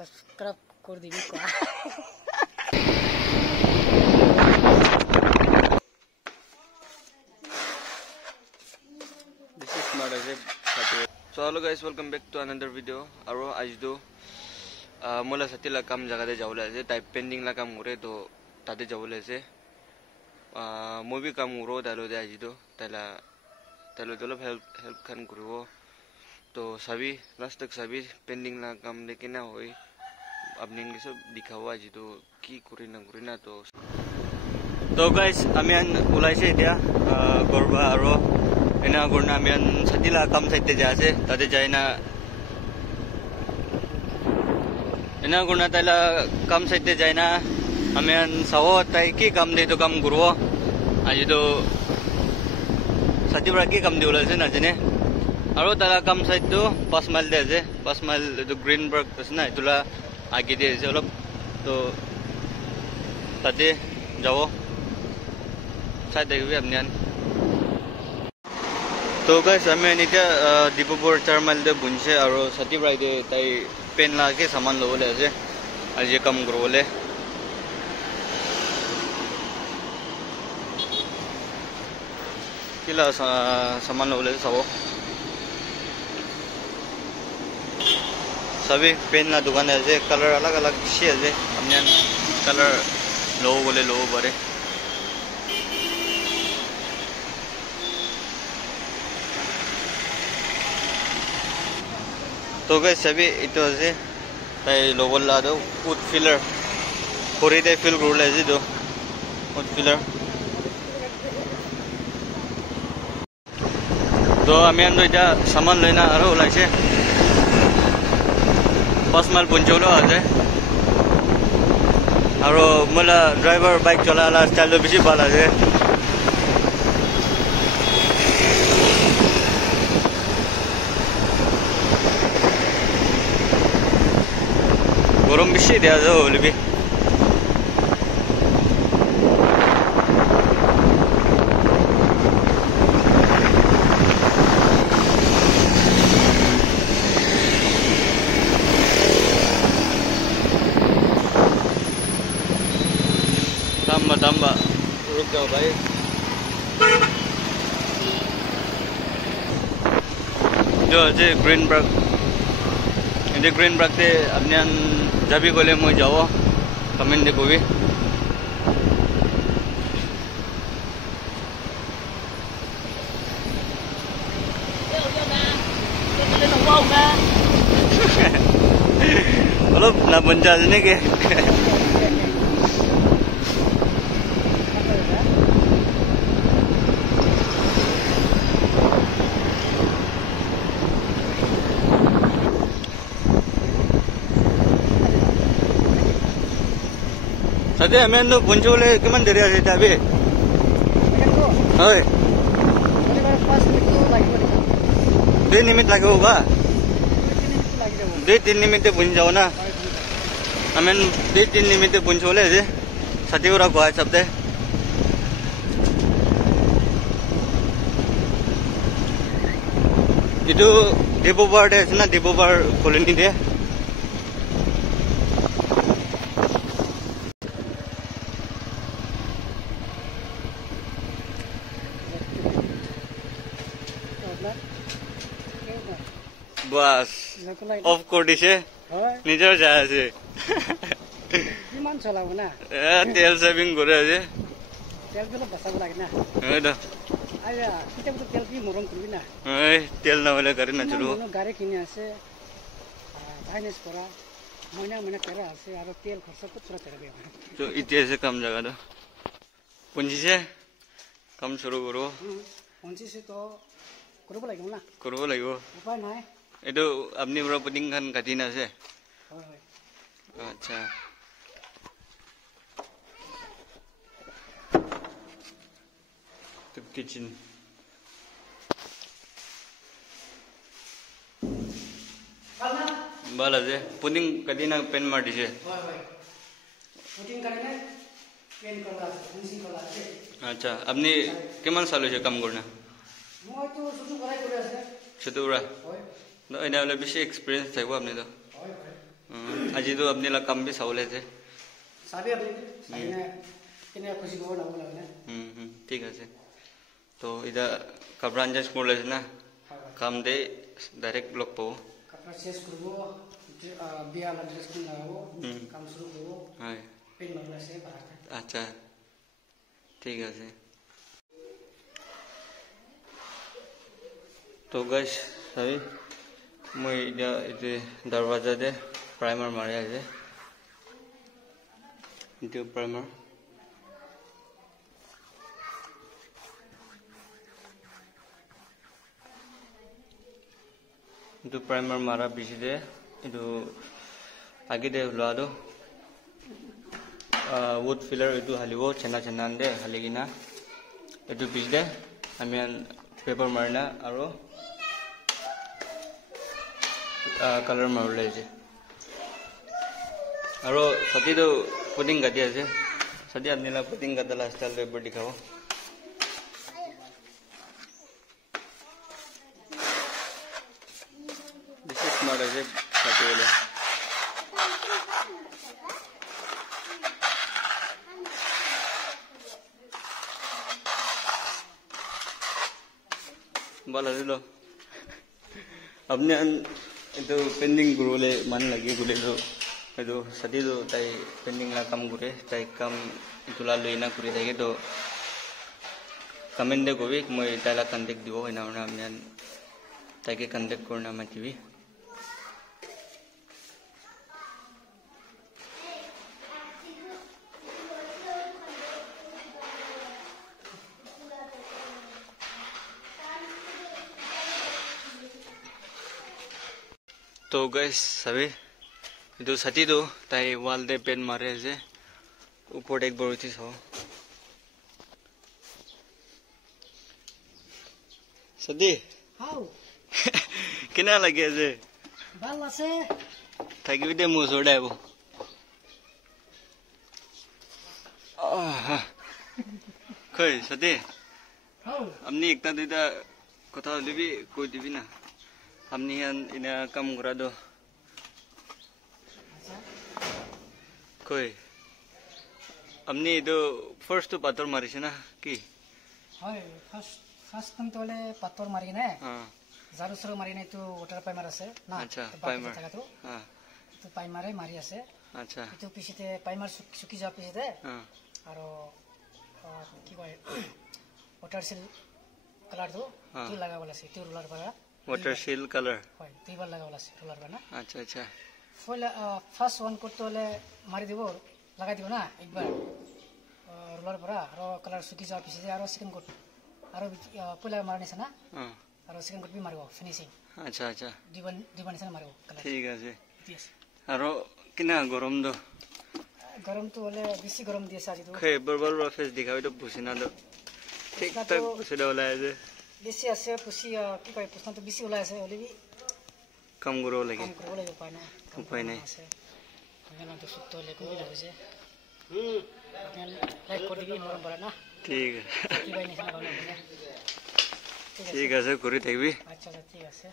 Subscribe করে দিবি কোয়া This is smart as so hello guys, welcome back to another video. Aro aj do mola satila kam jaga de jawla ase type pending la kam gure to tade jawla ase movie kam guro dalo de aj do talo dolo help khan guro तो सभी last तक सभी pending ला काम लेके ना होई अपने इनके सब दिखा हुआ जी तो की कुरी ना तो गाइस आमियान उलाइसे दिया गरबा आरो एना गुरना आमियान सतिला काम साइते जासे ताते जायना एना गुरना ताला काम साइते जायना आमियान सावो ताई की काम दे तो काम गुरु आज तो सतिबरा की काम दिउला से नाजने আৰু তারা কাম সাইডটো 5 মাইল দে আছে 5 মাইল তো গ্রিনবার্গ আছে না এতুলা আগে দিয়ে আছে অলপ তো তাতে যাব সাইড দেখবি আপনি তো গাইস আমি নিটা দীপপুর 4 মাইল দে বুনছে আৰু সাতি ব্রাইডে তাই পেন লাগে সামান লবলে আছে আজি কাম করবলে কিলা সামান লবলে সব सभी पेन ला दुकान है कलर अलग अलग सी है हमने कलर लो बोले लो बरे तो गए सभी इतो है ताई लो बोला दो उट फिलर पूरी दे फिल ग्रुल है दो उट फिलर तो हमें अंदर इधर सामान लेना आ रहा है पास माइल पुंचोलो आजे आरो मला ड्राइवर बाइक चलाला स्टाइल बेसी भालो आछे गरम बेसी देया जो हलबि tambah रुक जाओ भाई जो जे ग्रीनबर्ग से अपने जब भी बोले मैं जाओ कमेंट देखो भी मतलब ना बंजा ने के सदे हमें तो पुंचोले किमान देरी आहे ताबे होय 2 मिनिट लागेल होगा 2-3 मिनिट पुंच जाओ ना हमें 2-3 मिनिट पुंचोले जे सतीवरा गोवा सबदे इतो देवबार दे ना देवबार कॉलोनी दे बस ऑफ कर दिसे निजर जाय আছে কিমান চলাব না তেল সেভিং করে আছে তেল গুলো বাঁচাব লাগে না এই দা আয়া কিটা তো তেল কি মরম করবি না এই তেল না হলে গাড়ি না চলবো গাড়ি কিনে আছে ফাইনান্স করা মহিনা করা আছে আর তেল খরচ কত করবে তো ইতিহাসে কম জায়গা তো পুঞ্জি से কাম শুরু করো পুঞ্জি से তো করব লাগিব না করব লাগিব উপায় নাই এটো আপনি পুরা পুটিং খান কাটি না আছে হয় হয় আচ্ছা তো কিচেন বালা যে পুটিং কাটি না পেন মার দিছে হয় হয় পুটিং কাটি না পেন করা আছে ফিনিশিং করা আছে আচ্ছা আপনি কেমন সাল হইছে কাম করনা মই তো শুধু করাই করে আছে শুধু পুরা হয় No, I never be experience. I want to. আজি তো আপনি লা কাম বি চাউলে যে চাবি আপনি চাবিনে কেনে খুশি পাব লাগ লাগে ঠিক আছে তো ইদা কাপড় আনজাজ করলে না কাম দে ডাইরেক্ট ব্লক পাবো কাপড় শেষ করব বিয়া লা ড্রেস কিন লাগাবো কাম শুরু করব হয় পেন মারলে সে বাড়াতে আচ্ছা ঠিক আছে তো গাইস সবই মই ইদা ইতে দরওয়াজা দে প্রাইমার মারে আছে ইতে primer itu primer mara biside itu agi de lado wood filler itu haliwo chena chena ande haligina itu biside amian paper marna aro color marle je aro sati do pudding gadi ase sati apnila pudding gadala style paper dikhao smart as it Satele. Bala dilo. Apne itu pending gurule man lagi gule do. Itu sadi do tai pending la kam gure tai kam itula loina gure tai do. Comment de gobi moi tala contact dibo ina na amyan tai ke contact korna matibi. तो guys सभी इधर सती दो ताई वाल दे pen मारे जे ऊपर एक बड़ी थी सो सदी हाउ किना लगे जे बाल से थकी भी दे मुंह सोड़ा है वो कोई सदी हाउ हमने एक ता दूधा कथा लिबी कोई दिबी ना हमने ina kam grado कोई हमने इधर फर्स्ट तो पत्थर मारी से ना की हाय फर्स्ट तुम तोले पत्थर मारी ना हाँ जारू सरो मारी नहीं तो वाटर पाइमर আছে না अच्छा पाइमर हाँ তো পাইমারে মারি আছে अच्छा তো পিছিতে পাইমার শুকি যা পিছিতে हाँ আর কি কয় ওয়াটার সিল কালার তো কি লাগাবলা আছে তো রুলার পারা वाटर शील कलर হয় দুইবার লাগাবলা আছে রুলার পারা अच्छा अच्छा ফার্স্ট ওয়ান করতে হলে মারি দিব লাগাই দিব না একবার রুলার পারা আর কালার শুকি যা পিছিতে আর সেকেন্ড কোট আর পয়লা মারনি আছে না हाँ আর সেকেন্ড কোট বি মারব ফিনিশিং अच्छा अच्छा দুইবার নিছে মারব কালার ठीक আছে দিয়েছে আর কিনা গরম দো গরম তো হলে বেশি গরম দিয়েছে আজ তো খে বরবর ফেস দিখাই তো পুছিনা দো ঠিক ঠাক পুছিদা ওলাই আছে বেশি আছে পুছি কি কয় পুছনা তো বেশি ওলাই আছে হলে বি কাম করব লাগে কাম করব লাগে উপায় নাই আছে আমি তো সুত্ত হলে কই লাগছে আপনি লাইক করে দিবি মরম বড় না ঠিক কি ভাই নিছেনা ভালো বলে ঠিক আছে করে থাকবি আচ্ছা আচ্ছা ঠিক আছে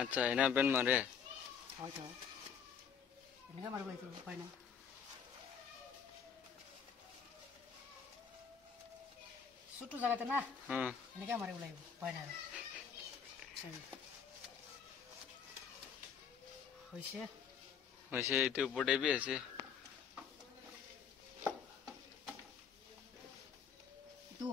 আচ্ছা এনা পেন মারে হয়তো এনেকা মারব লাগে উপায় নাই ছোটো জায়গাতে না হ্যাঁ এনেকা মারিব লাগিব উপায় নাই হয়েছে হয়েছে এতে উপরে বি আছে তো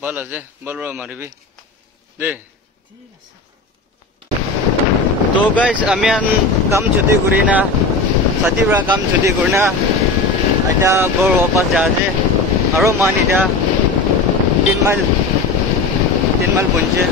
বল আছে বল মারিবি দে ঠিক আছে তো গাইস আমি কাম ছুটি করি না সাথীরা কাম ছুটি করি না এটা ঘর ওপাস যা আছে আরো মান এটা 3 মাইল পৌঁছে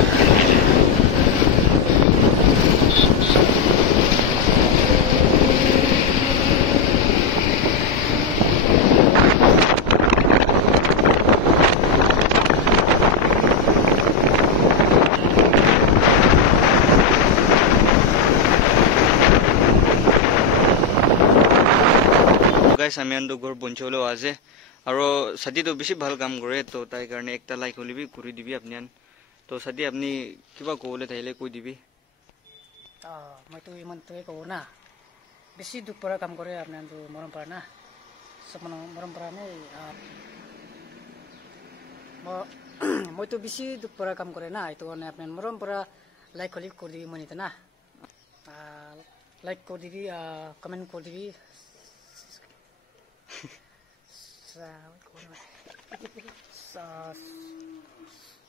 আমি আনটো ঘৰ বঞ্চলেও আছে আৰু সাথীটো বেছি ভাল কাম কৰে তো তাই কাৰণে একটা লাইক হলিবি কৰি দিবি আপনি আন তো সাথী আপনি কিবা ক'লে তাইলে কৈ দিবি মইতো ইমানটোৱে ক'ব না বেছি দুখ পৰা কাম কৰে আপোনাৰতো মৰম পৰা না চব মানুহ মৰম পৰা নাই মইতো বেছি দুখ পৰা কাম কৰে না এইটো কাৰণে আপোনাৰ মৰম পৰা লাইক হলি কৰি দিবি মনিতে না লাইক কৰি দিবি কমেণ্ট কৰি দিবি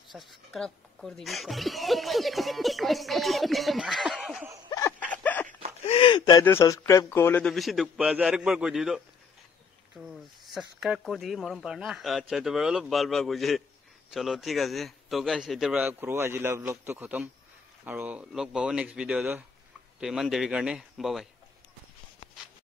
সাবস্ক্রাইব করে দিবি তাই তো সাবস্ক্রাইব করলে তো বেশি দুঃখ পাওয়া যায় আরেকবার কই দিও তো সাবস্ক্রাইব করে দিবি মরম পার না আচ্ছা তো বড় বারবার কইছে চলো ঠিক আছে তো গাইস এটা করো আজি ব্লগ তো খতম আর লগ পাবো নেক্সট ভিডিও তো ইমান দেরি কাৰণে বাই বাই